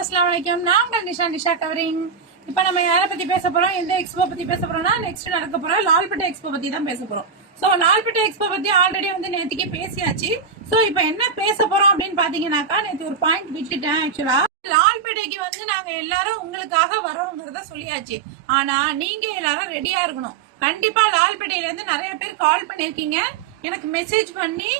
अस्सलाम वालेकुम. நான் உங்கள் நிஷா கவரிங். இப்போ நம்ம யாரை பத்தி பேச போறோம், எந்த எக்ஸ்போ பத்தி பேச போறோம்னா நெக்ஸ்ட் நடக்க போற லால்பேட்டை எக்ஸ்போ பத்தி தான் பேச போறோம். சோ லால்பேட்டை எக்ஸ்போ பத்தி ஆல்ரெடி வந்து நேத்திக்கு பேசியாச்சு. சோ இப்போ என்ன பேச போறோம் அப்படின்னு பாத்தீங்கன்னாக்கா, நேத்து ஒரு பாயிண்ட் விட்டுட்டேன். ஆக்சுவலா லால்பேட்டைக்கு வந்து நாங்க எல்லாரும் உங்களுக்காக வரோங்கிறத சொல்லியாச்சு. ஆனா நீங்க எல்லாரும் ரெடியா இருக்கணும். கண்டிப்பா லால்பேட்டையில இருந்து நிறைய பேர் கால் பண்ணிருக்கீங்க, எனக்கு மெசேஜ் பண்ணி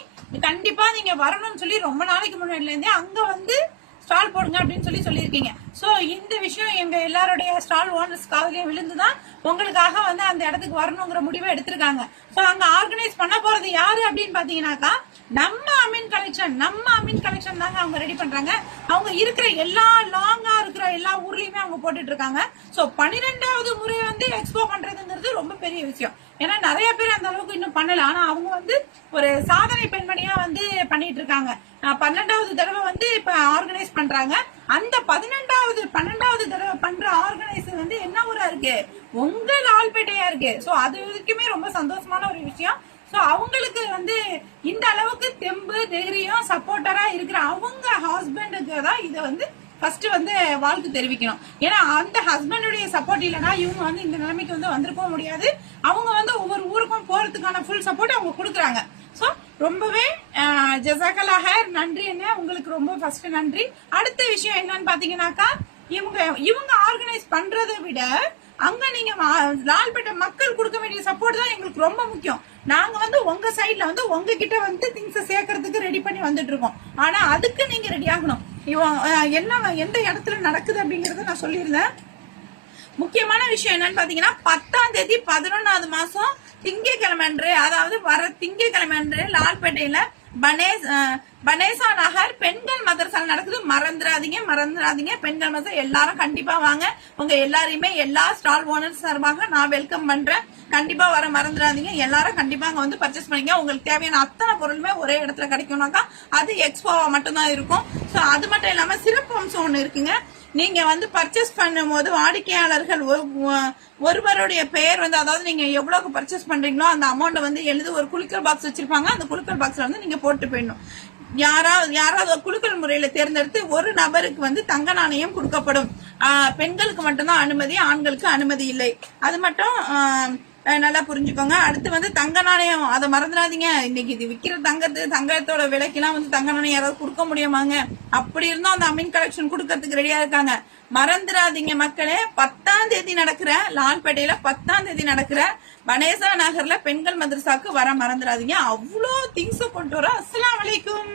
கண்டிப்பா நீங்க வரணும்னு சொல்லி ரொம்ப நாளைக்கு முன்னாடில இருந்தே அங்க வந்து ஸ்டால் போடுங்க அப்படின்னு சொல்லியிருக்கீங்க. சோ இந்த விஷயம் எங்க எல்லாருடைய ஸ்டால் ஓனர்ஸ் காதலையும் விழுந்துதான் உங்களுக்காக வந்து அந்த இடத்துக்கு வரணுங்கிற முடிவை எடுத்திருக்காங்க. சோ அங்க ஆர்கனைஸ் பண்ண போறது யாரு அப்படின்னு பாத்தீங்கன்னாக்கா, நம்ம அமீன் கலெக்ஷன் தாங்க அவங்க ரெடி பண்றாங்க. அவங்க இருக்கிற எல்லா லாங்கா இருக்கிற எல்லா ஊர்லயுமே அவங்க போட்டுட்டு இருக்காங்க. சோ 12வது முறை வந்து எக்ஸ்போ பண்றதுங்கிறது ரொம்ப பெரிய விஷயம். ஏன்னா நிறைய பேர் அந்த அளவுக்கு இன்னும் பண்ணல. ஆனா அவங்க வந்து ஒரு சாதனை பெண்மணியா வந்து பண்ணிட்டு இருக்காங்க. 12வது தடவை வந்து இப்ப ஆர்கனைஸ் பண்றாங்க. அந்த 12வது தடவை பண்ற ஆர்கனைசர் வந்து என்ன ஊரா இருக்கு, உங்க லால்பேட்டையா இருக்கு. சோ அது வரைக்குமே ரொம்ப சந்தோஷமான ஒரு விஷயம். சோ அவங்களுக்கு வந்து இந்த அளவுக்கு தெம்பு தைரியம் சப்போர்ட்டரா இருக்கிற அவங்க ஹஸ்பண்டுக்கு தான் இதை வந்து ஃபர்ஸ்ட் வந்து வாழ்த்து தெரிவிக்கணும். ஏன்னா அந்த ஹஸ்பண்டுடைய சப்போர்ட் இல்லைன்னா இவங்க வந்து இந்த நிலைமைக்கு வந்து வந்திருக்கவும் முடியாது. அவங்க வந்து ஒவ்வொரு ஊருக்கும் போறதுக்கான ஃபுல் சப்போர்ட் அவங்க கொடுக்குறாங்க. சோ ரொம்பவே ஜஸாக்கல்லா ஹைர், நன்றி என்ன உங்களுக்கு ரொம்ப ஃபர்ஸ்ட் நன்றி. அடுத்த விஷயம் என்னன்னு பாத்தீங்கன்னாக்கா, இவங்க ஆர்கனைஸ் பண்றதை விட அங்க நீங்க லால்பேட்டை மக்கள் கொடுக்க வேண்டிய சப்போர்ட் தான் எங்களுக்கு ரொம்ப முக்கியம். நாங்க வந்து உங்க சைட்ல வந்து உங்ககிட்ட வந்து திங்ஸ் சேர்க்கறதுக்கு ரெடி பண்ணி வந்துட்டு இருக்கோம். ஆனா அதுக்கு நீங்க ரெடி ஆகணும். என்ன எந்த இடத்துல நடக்குது அப்படிங்கறத நான் சொல்லியிருந்தேன். முக்கியமான விஷயம் என்னன்னு பாத்தீங்கன்னா, 10ஆம் தேதி 11வது மாசம் திங்கக்கிழமை அன்று, அதாவது வர திங்கக்கிழமை அன்று லால்பேட்டையில பனேசா நகர் பெண்கள் மதரசா நடக்குது. மறந்துடாதீங்க. பெண்கள் மதரசா எல்லாரும் கண்டிப்பா வாங்க. உங்க எல்லாரையுமே எல்லா ஸ்டால் ஓனர்ஸ் சார்பாக நான் வெல்கம் பண்றேன். கண்டிப்பா வர மறந்துடாதீங்க. எல்லாரும் கண்டிப்பா அங்க வந்து பர்ச்சேஸ் பண்ணிங்க. உங்களுக்கு தேவையான அத்தனை பொருளுமே ஒரே இடத்துல கிடைக்கும்னாக்கா அது எக்ஸ்போவா மட்டும்தான் இருக்கும். சோ அது மட்டும் இல்லாம சிறப்பு அம்சம் ஒண்ணு இருக்குங்க. நீங்க வந்து பர்ச்சேஸ் பண்ணும் போது வாடிக்கையாளர்கள் ஒருவருடைய பெயர் வந்து, அதாவது நீங்க எவ்வளவுக்கு பர்ச்சேஸ் பண்றீங்களோ அந்த அமௌண்ட் வந்து எழுதி ஒரு குலுக்கல் பாக்ஸ் வச்சிருப்பாங்க. அந்த குலுக்கல் பாக்ஸ்ல வந்து நீங்க போட்டு போயிடணும். யாராவது குலுக்கல் முறையில தேர்ந்தெடுத்து ஒரு நபருக்கு வந்து தங்க நாணயம் கொடுக்கப்படும். பெண்களுக்கு மட்டும்தான் அனுமதி, ஆண்களுக்கு அனுமதி இல்லை. அது மட்டும் நல்லா புரிஞ்சுக்கோங்க. அடுத்து வந்து தங்க நாணயம், அதை மறந்துடாதீங்க. இன்னைக்கு இது விற்கிற தங்கத்தோட விலைக்கெல்லாம் வந்து தங்க நாணயம் யாராவது கொடுக்க முடியுமாங்க? அப்படி இருந்தும் அந்த அமீன் கலெக்ஷன் கொடுக்கறதுக்கு ரெடியா இருக்காங்க. மறந்துடாதீங்க மக்களே. 10ஆம் தேதி நடக்கிற லால்பேட்டையில 10ஆம் தேதி நடக்கிற பனேசா நகர்ல பெண்கள் மதரசாக்கு வர மறந்துடாதீங்க. அவ்வளோ திங்ஸ் கொண்டு வர. அஸ்ஸலாமு அலைக்கும்.